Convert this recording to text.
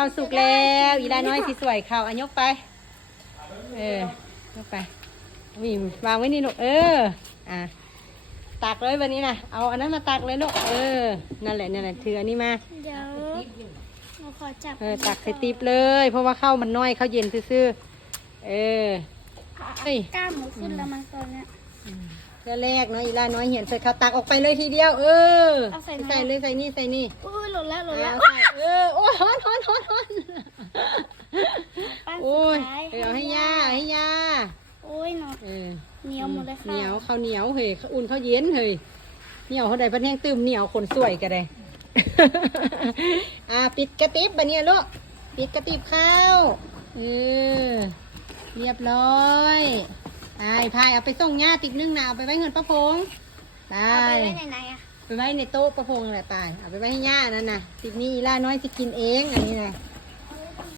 ข้าวสุกแล้วอีลาน้อยสิสวยข้าวอันยกไปยกไปมีวางไว้นี่ลูกตักเลยวันนี้นะเอาอันนั้นมาตักเลยลูกนั่นแหละถืออันนี้มาเดี๋ยวหนูขอจับตักใส่ติ๊บเลยเพราะว่าข้าวมันน้อยข้าวเย็นซื่อก้ามหมูขึ้นแล้วมันตอนเนี้ยแรกเนาะอีลาน้อยเห็นใส่ข้าวตักออกไปเลยทีเดียวใส่เลยใส่นี่หล่นแล้วโอ้ฮ้อนโอ้ยเอาให้ย่าโอ้ยเนาะเหนียวหมดเลยค่ะเหนียวข้าวเหนียวเฮ้ยอุ่นข้าวเย็นเฮ้ยเหนียวเขาได้พันแห้งตื้มเหนียวคนสวยกันเลยปิดกระติบบันนี้ลูกปิดกระติบข้าวเรียบร้อยพายเอาไปส่งย่าติดนึ่งนะเอาไปไว้เงินป้าพงเอาไปไว้ไหนอะไปไว้ในโต๊ะป้าพงแหละตายเอาไปไว้ให้ย่านั่นน่ะติดนี่ล่าน้อยสิกินเองอันนี้นะ